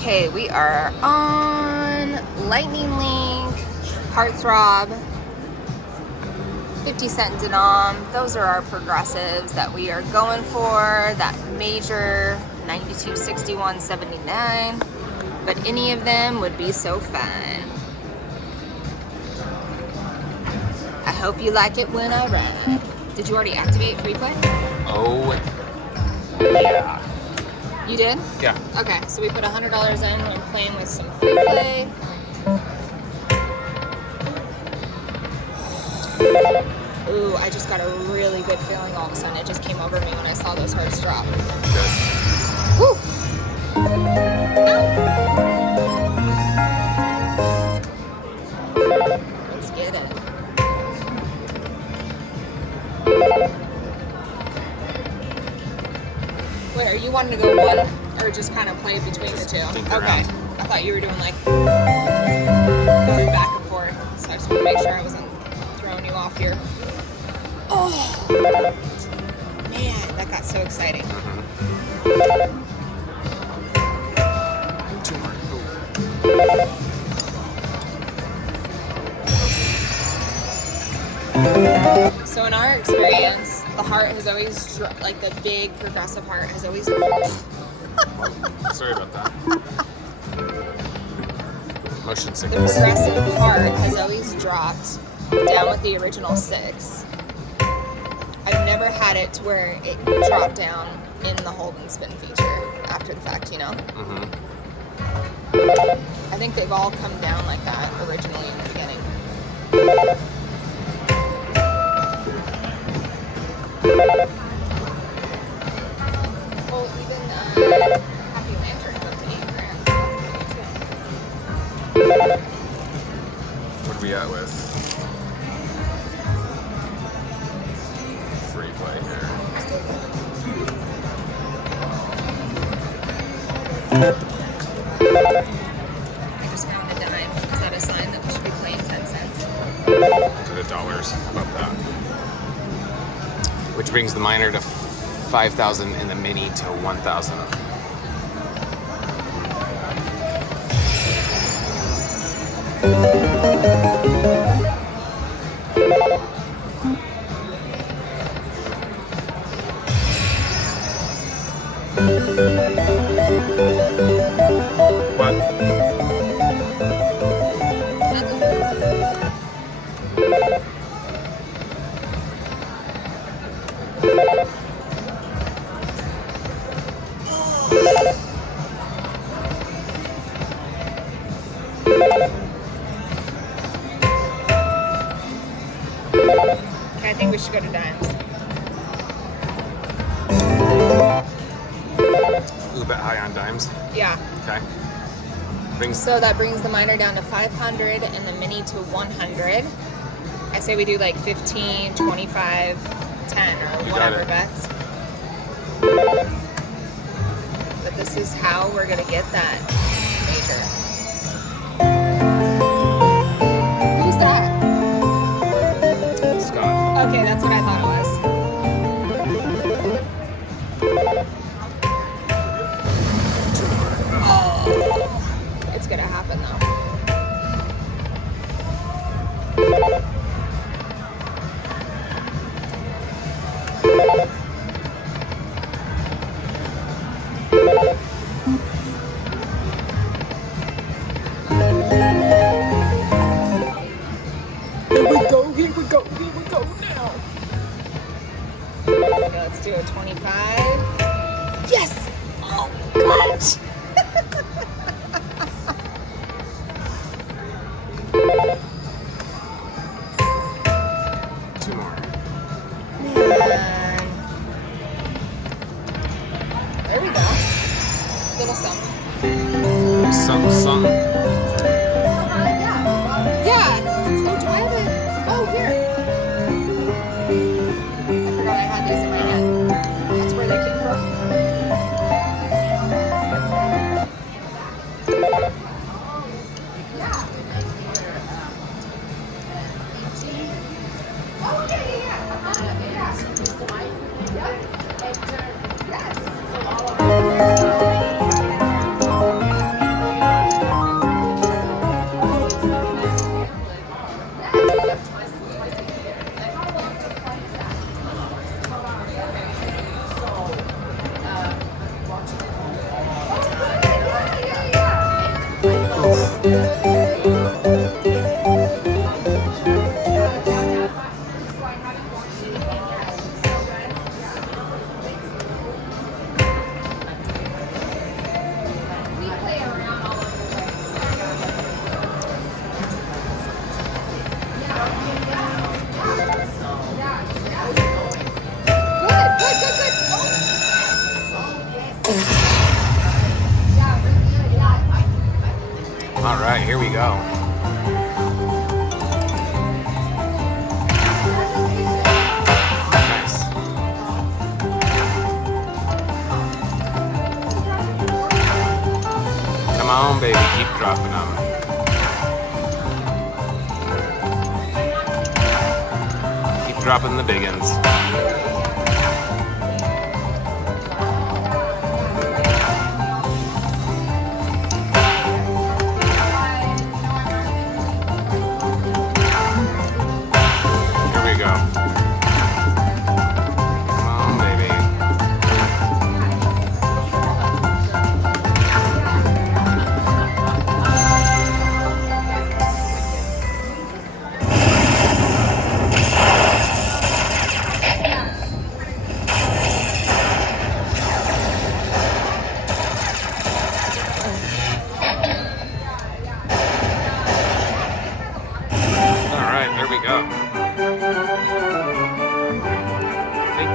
Okay, we are on Lightning Link Heart Throb, 50-cent denom. Those are our progressives that we are going for. That major 92.61.79, but any of them would be so fun. I hope you like it when I ride. Did you already activate free play? Oh, yeah. You did? Yeah. Okay, so we put $100 in and playing with some free play. Ooh, I just got a really good feeling all of a sudden. It just came over me when I saw those hearts drop. Good. Woo! Let's get it. Wait, are you wanting to go one or just kind of play between the two? Okay. Around. I thought you were doing like going back and forth. So I just want to make sure I wasn't throwing you off here. Oh, man, that got so exciting. Two more. So in our experience, the heart has always, like the big progressive heart has always... Sorry about that. Motion The sickness. progressive heart has always dropped down with the original 6. I've never had it to where it dropped down in the hold and spin feature after the fact, you know? I think they've all come down like that originally in the beginning. Well, even Happy Lantern's up to $8,000. What are we at with free play here? I just found a dime. Is that a sign that we should be playing 10 cents? To the dollars. How about that? Which brings the minor to 5,000 and the mini to 1,000. What? Okay, I think we should go to dimes. A little bit high on dimes. Yeah. Okay. Brings So that brings the minor down to 500 and the mini to 100. I say we do like 15, 25, 10 or You got whatever it. bets. But this is how we're going to get that major. Who's that? Scott. Okay, that's what I thought it was. Oh, it's going to happen though. Here we go now. Okay, let's do a 25. Yes! Oh, gosh! Two more. Man. There we go. Little something. Some. Yeah. Oh, do I have it? Oh, here. I forgot I had these in my hand. That's where they came from. on, baby. Keep dropping them. Keep dropping the big ones. Here we go. Come on, baby.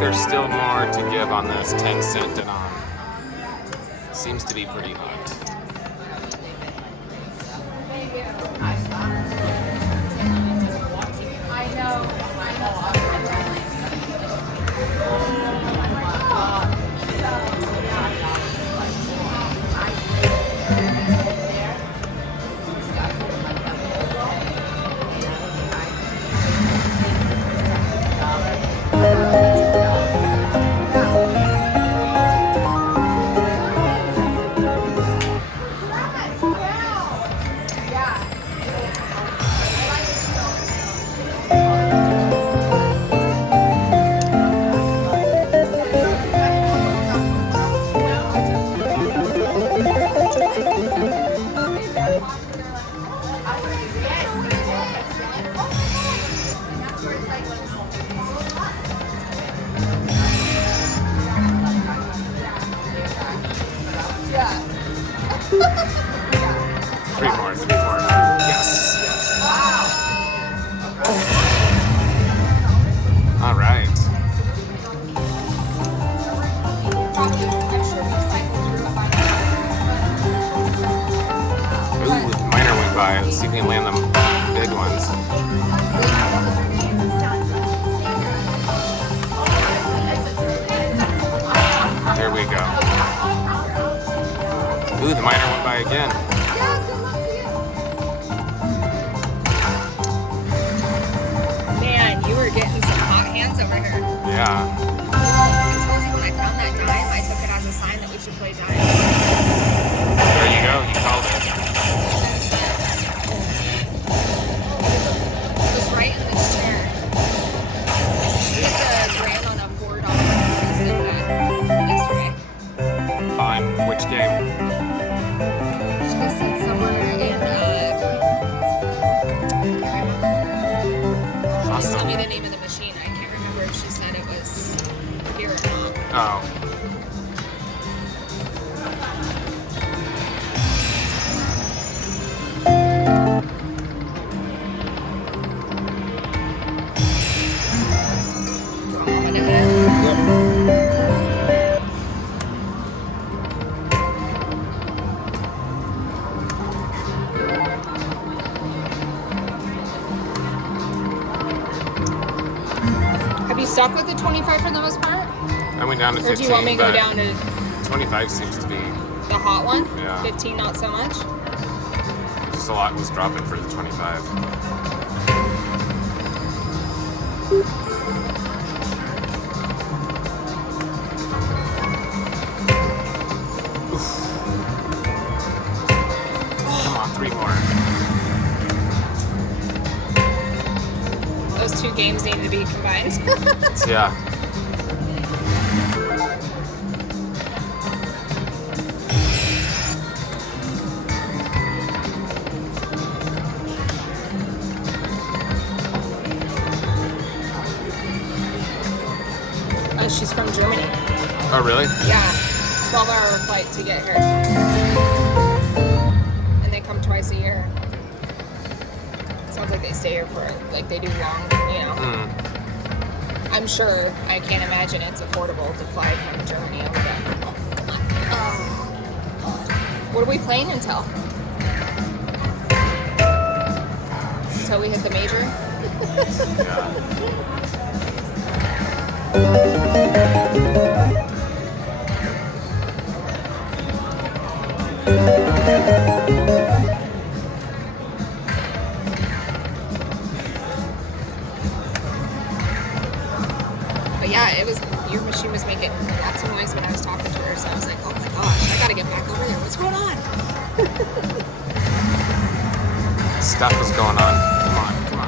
There's still more to give on this 10-cent denom. Seems to be pretty hot. Three more. Yes. All right. Ooh, the miner went by. Let's see if we can land them big ones. There we go. Ooh, the miner went by again. Man, you were getting some hot hands over here. Yeah. I told you when I found that dime, I took it as a sign that we should play dime. There you go. You called it. It was right in this chair. She put the grand on a $4 yesterday. On which game? She just said somewhere in Just tell me the name of the machine. I can't remember if she said it was here or not. Oh. Have you stuck with the 25 for the most part? I went down to 15. Or do you want me to go down to 25 seems to be the hot one? Yeah. 15 not so much? just a lot was dropping for the 25. Come on, 3 more. Those 2 games need to be combined. Yeah. Oh, she's from Germany. Oh, really? Yeah. 12-hour flight to get here. And they come twice a year. Sounds like they stay here for, like, they do long, you know. I'm sure, I can't imagine it's affordable to fly from Germany over there. What are we playing until? Until we hit the major? Yeah. But yeah, your machine was making lots of noise when I was talking to her, so I was like, oh my gosh, I gotta get back over there. What's going on? Stuff is going on. Come on, come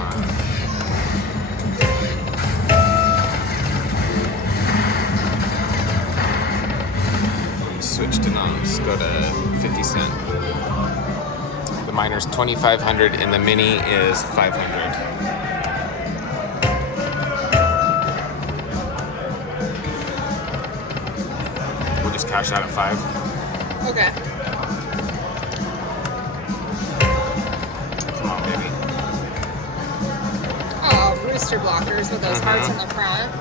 on. Switch to nongs. Go to 50 cent. The miner's 2,500 and the mini is 500. We'll just cash out at 5. Okay. Come on, baby. Oh, rooster blockers with those hearts in the front.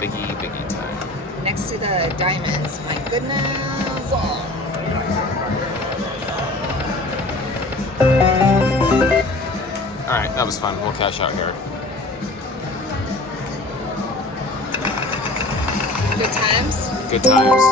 Biggie time. Next to the diamonds. My goodness. Oh. Alright, that was fun. We'll cash out here. Good times. Good times.